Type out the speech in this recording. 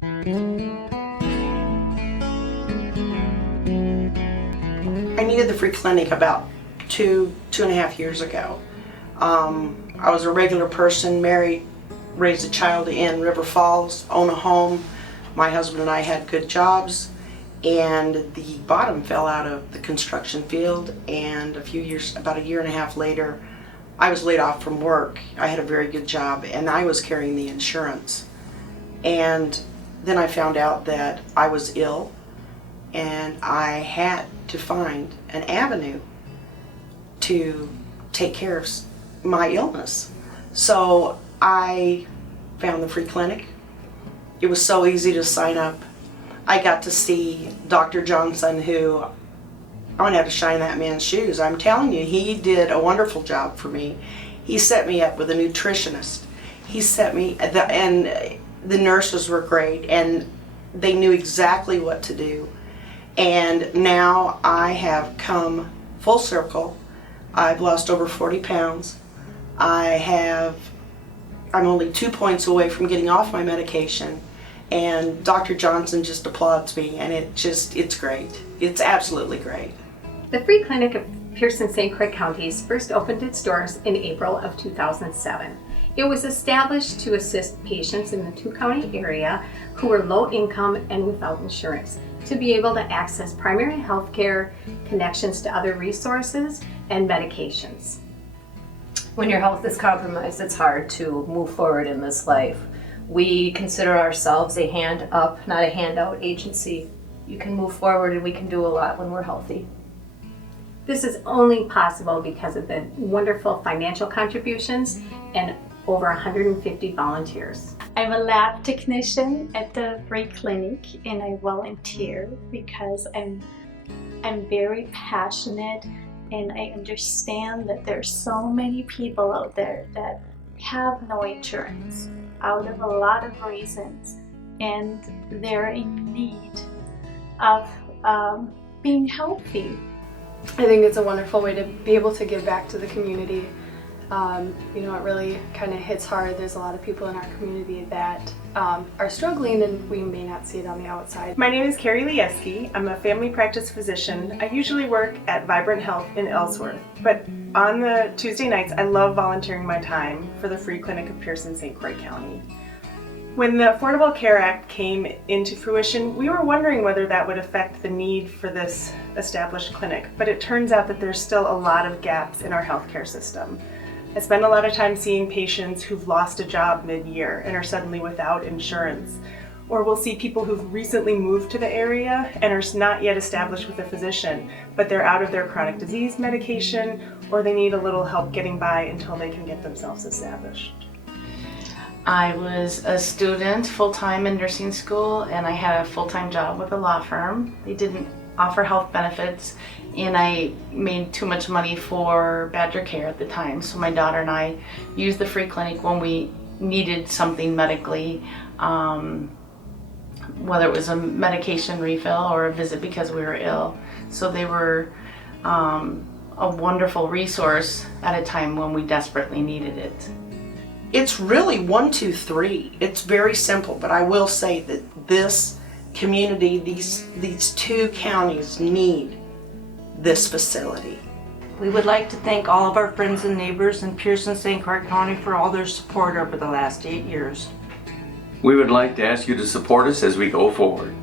I needed the free clinic about two and a half years ago. I was a regular person, married, raised a child in River Falls, own a home. My husband and I had good jobs, and the bottom fell out of the construction field, and about a year and a half later, I was laid off from work. I had a very good job, and I was carrying the insurance. And then I found out that I was ill, and I had to find an avenue to take care of my illness. So I found the free clinic. It was so easy to sign up. I got to see Dr. Johnson, who, I'm gonna have to shine that man's shoes. I'm telling you, he did a wonderful job for me. He set me up with a nutritionist. He set me, and the nurses were great, and they knew exactly what to do. And now I have come full circle. I've lost over 40 pounds. I'm only 2 points away from getting off my medication. And Dr. Johnson just applauds me, and it's great. It's absolutely great. The Free Clinic of Pearson-St. Croix counties first opened its doors in April of 2007. It was established to assist patients in the two-county area who were low income and without insurance to be able to access primary health care, connections to other resources, and medications. When your health is compromised, it's hard to move forward in this life. We consider ourselves a hand up, not a handout agency. You can move forward and we can do a lot when we're healthy. This is only possible because of the wonderful financial contributions and over 150 volunteers. I'm a lab technician at the Free Clinic, and I volunteer because I'm very passionate, and I understand that there's so many people out there that have no insurance out of a lot of reasons, and they're in need of being healthy. I think it's a wonderful way to be able to give back to the community. It really kind of hits hard. There's a lot of people in our community that are struggling, and we may not see it on the outside. My name is Carrie Lieski. I'm a family practice physician. I usually work at Vibrant Health in Ellsworth, but on the Tuesday nights, I love volunteering my time for the Free Clinic of Pearson-St. Croix County. When the Affordable Care Act came into fruition, we were wondering whether that would affect the need for this established clinic, but it turns out that there's still a lot of gaps in our healthcare system. I spend a lot of time seeing patients who've lost a job mid-year and are suddenly without insurance. Or we'll see people who've recently moved to the area and are not yet established with a physician, but they're out of their chronic disease medication, or they need a little help getting by until they can get themselves established. I was a student full-time in nursing school, and I had a full-time job with a law firm. They didn't offer health benefits, and I made too much money for Badger Care at the time. So my daughter and I used the free clinic when we needed something medically, whether it was a medication refill or a visit because we were ill. So they were a wonderful resource at a time when we desperately needed it. It's really 1, 2, 3. It's very simple, but I will say that this community, these two counties need this facility. We would like to thank all of our friends and neighbors in Pearson-St. Croix County for all their support over the last 8 years. We would like to ask you to support us as we go forward.